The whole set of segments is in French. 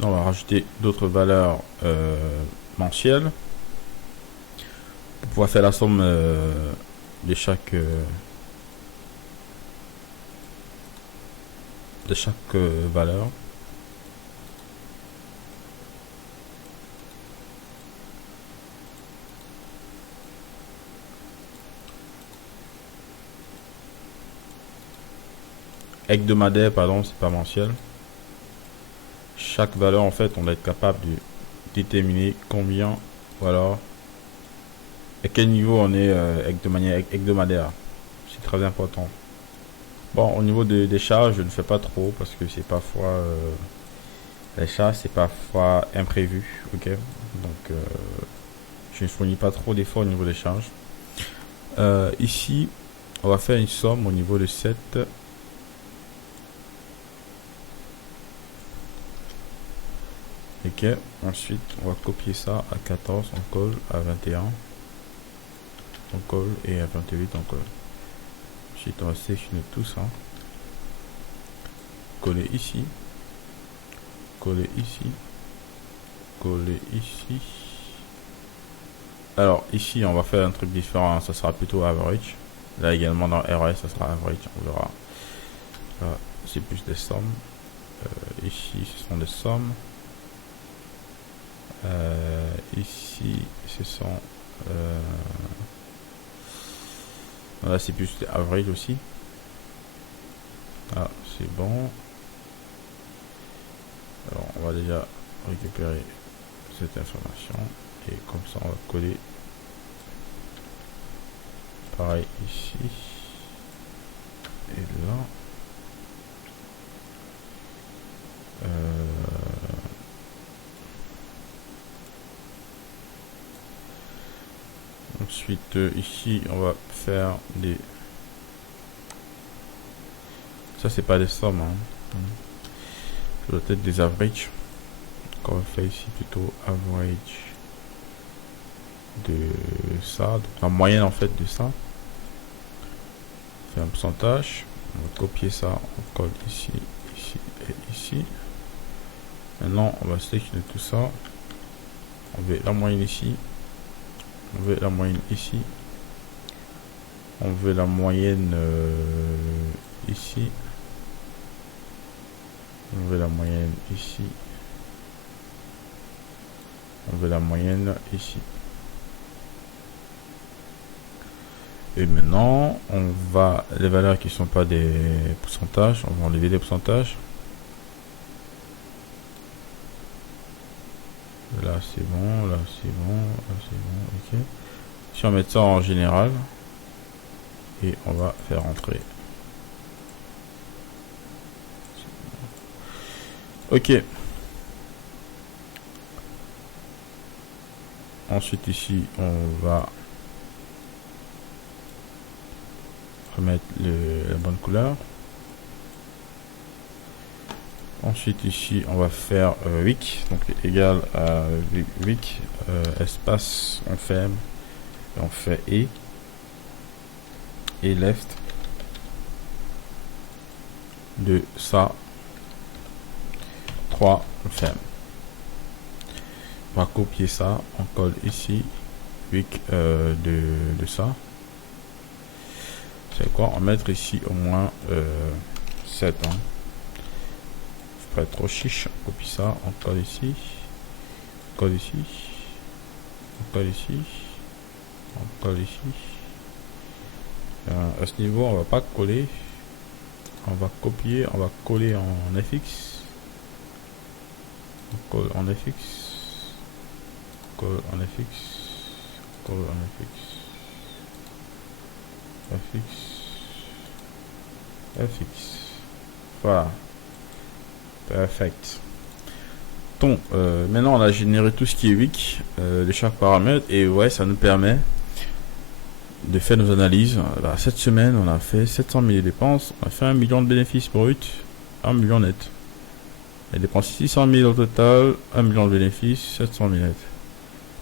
On va rajouter d'autres valeurs mensuelles pour pouvoir faire la somme de chaque valeur. Hebdomadaire, pardon, c'est pas mensuel. Chaque valeur, en fait, on va être capable de déterminer combien, ou alors à quel niveau on est de manière hebdomadaire. C'est très important. Bon, au niveau des charges, je ne fais pas trop parce que c'est parfois les charges, c'est parfois imprévu, ok. Donc, je ne fournis pas trop d'efforts au niveau des charges. Ici, on va faire une somme au niveau de 7. Ok, ensuite on va copier ça à 14, on colle à 21, on colle et à 28 on colle. Ensuite on va sélectionner tout ça, coller ici, coller ici, coller ici. Alors ici on va faire un truc différent, ça sera plutôt average. Là également dans RS ça sera average, on verra. Là c'est plus des sommes. Ici ce sont des sommes. Ici ce sont là c'est plus des average aussi. Ah c'est bon. Alors on va déjà récupérer cette information et comme ça on va coller pareil ici et là. Ensuite ici on va faire des, ça c'est pas des sommes hein. Ça doit être des averages. Donc on va faire ici plutôt average de ça, donc la moyenne en fait de ça. On fait un pourcentage, on va copier ça, on colle ici, ici et ici. Maintenant on va sélectionner tout ça, on veut la moyenne ici, on veut la moyenne ici, on veut la moyenne ici, on veut la moyenne ici, on veut la moyenne ici. Et maintenant, on va, les valeurs qui ne sont pas des pourcentages, on va enlever les pourcentages. Là c'est bon, là c'est bon, là c'est bon, ok. Si on met ça en général, et on va faire entrer. Ok. Ensuite ici, on va remettre la bonne couleur. Ensuite ici on va faire week, donc égal à week, espace on ferme et on fait et left de ça 3 on ferme. On va copier ça, on colle ici week de ça. C'est quoi, on va mettre ici au moins 7 hein. Pas trop chiche, on copie ça, on colle ici, on colle ici, on colle ici, on colle ici. À ce niveau on va pas coller, on va copier, on va coller en FX, on colle en FX, colle en FX, colle en FX, FX, voilà. Perfect. Donc, maintenant on a généré tout ce qui est week de chaque paramètre et ouais, ça nous permet de faire nos analyses. Là, cette semaine, on a fait 700 000 de dépenses, on a fait 1 million de bénéfices bruts, 1 million net. Les dépenses 600 000 au total, 1 million de bénéfices, 700 000 net.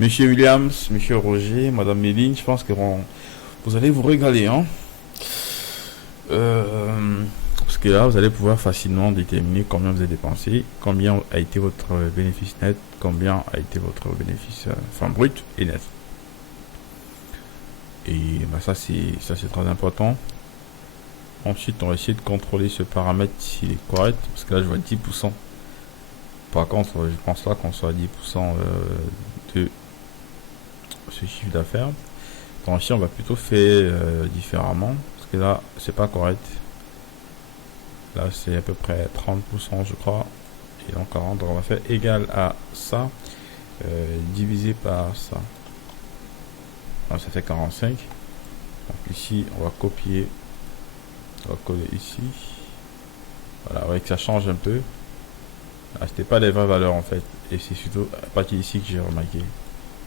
Monsieur Williams, Monsieur Roger, Madame Méline, je pense que vous allez vous régaler, hein. Parce que là, vous allez pouvoir facilement déterminer combien vous avez dépensé, combien a été votre bénéfice net, combien a été votre bénéfice enfin brut et net. Et bah, ça c'est très important. Ensuite, on va essayer de contrôler ce paramètre s'il est correct, parce que là je vois 10%. Par contre, je pense pas qu'on soit à 10% de ce chiffre d'affaires. Donc ici, on va plutôt faire différemment, parce que là, c'est pas correct. Là, c'est à peu près 30%, je crois. Et donc 40, donc on va faire égal à ça, divisé par ça. Alors, ça fait 45. Donc ici, on va copier. On va coller ici. Voilà, vous voyez que ça change un peu. Là, c'était pas les vraies valeurs en fait. Et c'est surtout à partir d'ici que j'ai remarqué.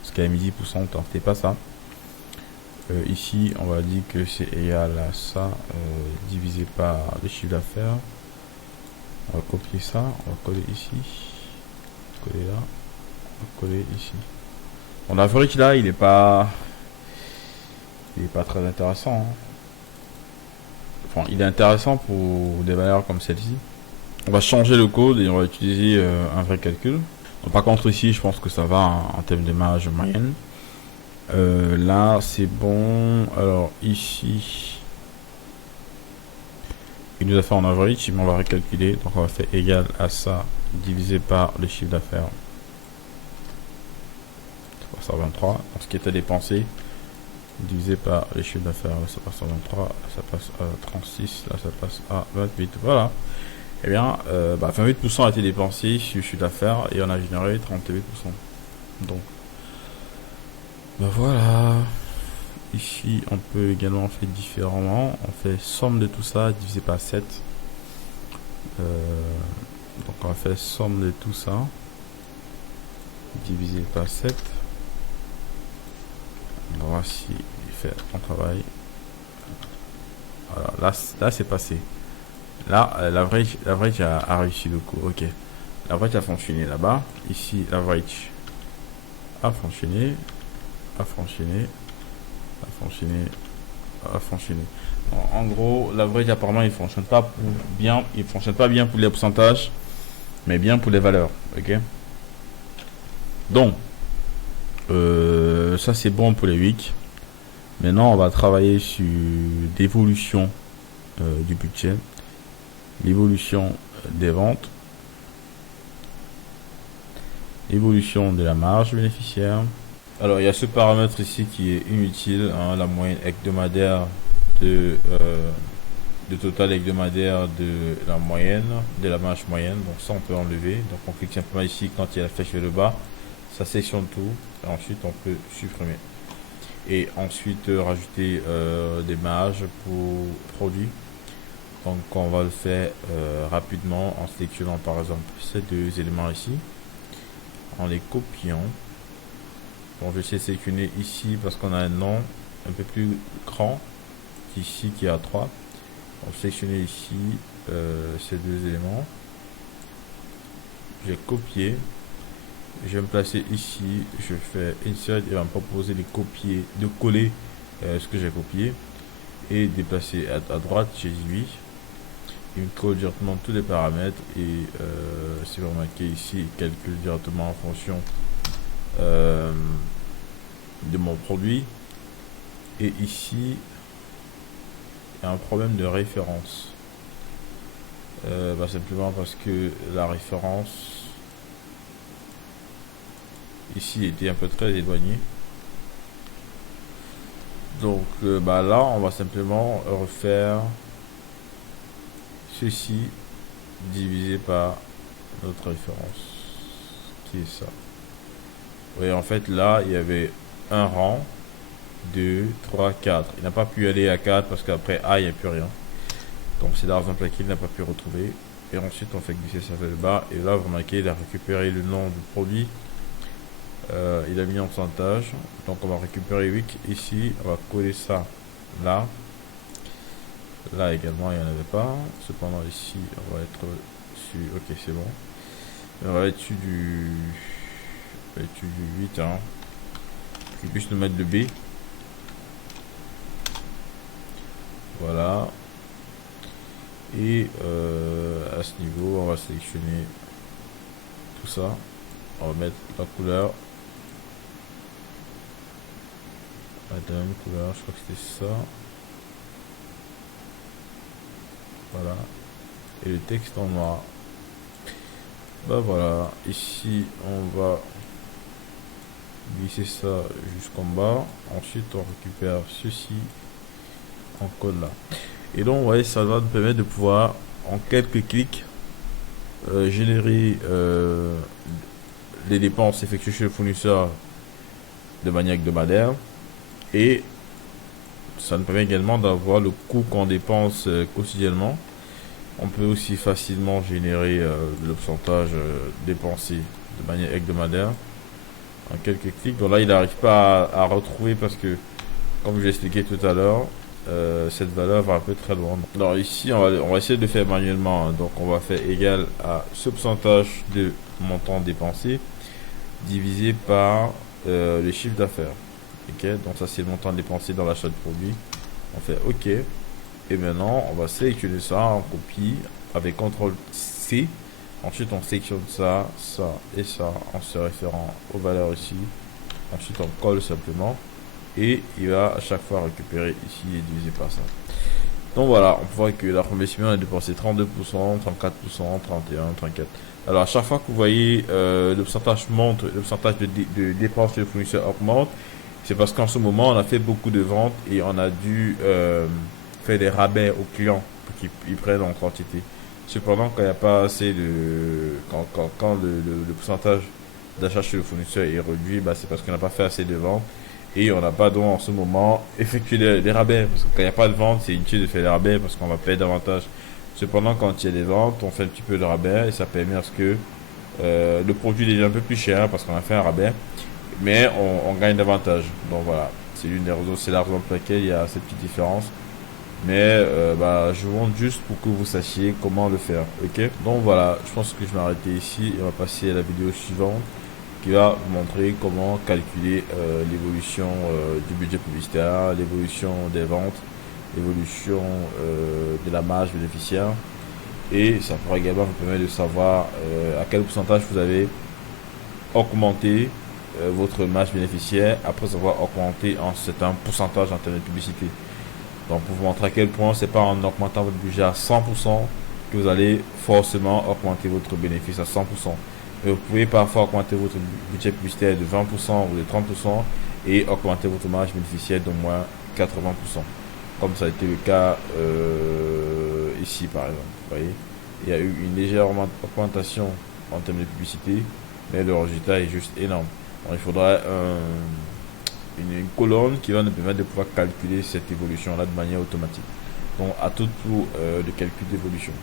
Parce qu'à mis 10%, donc c'était pas ça. Ici, on va dire que c'est égal à ça, divisé par le chiffre d'affaires. On va copier ça, on va coller ici, coller là, on va coller ici. On a vu que là, il est pas très intéressant. Hein. Enfin, il est intéressant pour des valeurs comme celle-ci. On va changer le code et on va utiliser un vrai calcul. Donc, par contre, ici, je pense que ça va en termes de marge moyenne. Là, c'est bon. Alors, ici, il nous a fait en average, mais on va recalculer. Donc, on va faire égal à ça divisé par le chiffre d'affaires. 323. Donc, ce qui était dépensé divisé par le chiffre d'affaires. Là, ça passe à 23. Là, ça passe à 36. Là, ça passe à 28. Voilà. Eh bien, 28% a été dépensé sur le chiffre d'affaires et on a généré 38%. Donc, voilà. Ici, on peut également faire différemment. On fait somme de tout ça divisé par 7. Donc, on va faire somme de tout ça divisé par 7. On va voir si il fait son travail. Voilà, là c'est passé. Là, l'average a réussi le coup. Ok. L'average a fonctionné là-bas. Ici, l'average a fonctionné. A fonctionné. En gros, l'average apparemment il fonctionne pas bien. Il fonctionne pas bien pour les pourcentages, mais bien pour les valeurs. Ok. Donc, ça c'est bon pour les weeks. Maintenant, on va travailler sur l'évolution du budget, l'évolution des ventes, l'évolution de la marge bénéficiaire. Alors, il y a ce paramètre ici qui est inutile, hein, la moyenne hebdomadaire de total hebdomadaire de la moyenne, de la marge moyenne. Donc ça, on peut enlever. Donc on clique simplement ici quand il y a la flèche vers le bas, ça sélectionne tout. Et ensuite, on peut supprimer. Et ensuite, rajouter des marges pour produits. Donc on va le faire rapidement en sélectionnant par exemple ces deux éléments ici, en les copiant. Bon, je vais essayer de sélectionner ici parce qu'on a un nom un peu plus grand qu'ici qui est à 3. On va sélectionner ici ces deux éléments. J'ai copié. Je vais me placer ici. Je fais insert et il va me proposer de copier, de coller ce que j'ai copié et déplacer à droite. J'ai dit oui. Il me colle directement tous les paramètres et si vous remarquez ici, il calcule directement en fonction de mon produit. Et ici, il y a un problème de référence. Simplement parce que la référence ici était un peu très éloignée. Donc là, on va simplement refaire ceci divisé par notre référence, qui est ça. Oui, en fait, là, il y avait un rang, 2, 3, 4. Il n'a pas pu aller à 4 parce qu'après A, il n'y a plus rien. Donc, c'est la raison pour laquelle il n'a pas pu retrouver. Et ensuite, on fait glisser ça vers le bas. Et là, vous remarquez, il a récupéré le nom du produit. Il a mis en pourcentage. Donc, on va récupérer 8 ici. On va coller ça là. Là également, il n'y en avait pas. Cependant, ici, on va être sur... Ok, c'est bon. On va être sur du... 8, hein. Je vais juste nous mettre le B. Voilà. Et à ce niveau, on va sélectionner tout ça. On va mettre la couleur. La dernière couleur, je crois que c'était ça. Voilà. Et le texte en noir. Bah voilà. Ici, on va glisser ça jusqu'en bas. Ensuite, on récupère ceci. On colle là. Et donc, vous voyez, ça va nous permettre de pouvoir, en quelques clics, générer les dépenses effectuées chez le fournisseur de manière hebdomadaire. Et ça nous permet également d'avoir le coût qu'on dépense quotidiennement. On peut aussi facilement générer le pourcentage dépensé de manière hebdomadaire en quelques clics. Donc là, il n'arrive pas à retrouver parce que, comme je l'ai expliqué tout à l'heure, cette valeur va un peu très loin. Alors ici, on va essayer de faire manuellement. Donc on va faire égal à ce pourcentage de montant dépensé divisé par le chiffre d'affaires. Ok, donc ça c'est le montant dépensé dans l'achat de produits. On fait OK. Et maintenant, on va sélectionner ça, on copie avec CTRL C. Ensuite, on sélectionne ça, ça et ça en se référant aux valeurs ici. Ensuite, on colle simplement. Et il va à chaque fois récupérer ici et diviser par ça. Donc voilà, on voit que la première semaine, on a dépensé 32%, 34%, 31%, 34%. Alors à chaque fois que vous voyez le pourcentage monte, le pourcentage de dépenses de fournisseur augmente, c'est parce qu'en ce moment, on a fait beaucoup de ventes et on a dû faire des rabais aux clients pour qu'ils prennent en quantité. Cependant, quand il n'y a pas assez de... Quand le pourcentage d'achat chez le fournisseur est réduit, bah, c'est parce qu'on n'a pas fait assez de ventes. Et on n'a pas donc en ce moment effectué des rabais. Parce que quand il n'y a pas de vente, c'est inutile de faire des rabais parce qu'on va payer davantage. Cependant, quand il y a des ventes, on fait un petit peu de rabais et ça permet à ce que le produit devient un peu plus cher parce qu'on a fait un rabais. Mais on gagne davantage. Donc voilà, c'est l'une des raisons, c'est la raison pour laquelle il y a cette petite différence. Mais bah, je vous montre juste pour que vous sachiez comment le faire. Ok. Donc voilà, je pense que je vais m'arrêter ici et on va passer à la vidéo suivante qui va vous montrer comment calculer l'évolution du budget publicitaire, l'évolution des ventes, l'évolution de la marge bénéficiaire. Et ça pourra également vous permettre de savoir à quel pourcentage vous avez augmenté votre marge bénéficiaire après avoir augmenté en certain pourcentage en termes de publicité. Donc pour vous montrer à quel point c'est pas en augmentant votre budget à 100% que vous allez forcément augmenter votre bénéfice à 100%. Mais vous pouvez parfois augmenter votre budget publicitaire de 20% ou de 30% et augmenter votre marge bénéficiaire d'au moins 80%. Comme ça a été le cas ici par exemple. Vous voyez, il y a eu une légère augmentation en termes de publicité, mais le résultat est juste énorme. Donc, il faudra une colonne qui va nous permettre de pouvoir calculer cette évolution là de manière automatique. Donc à tout tour de calcul d'évolution.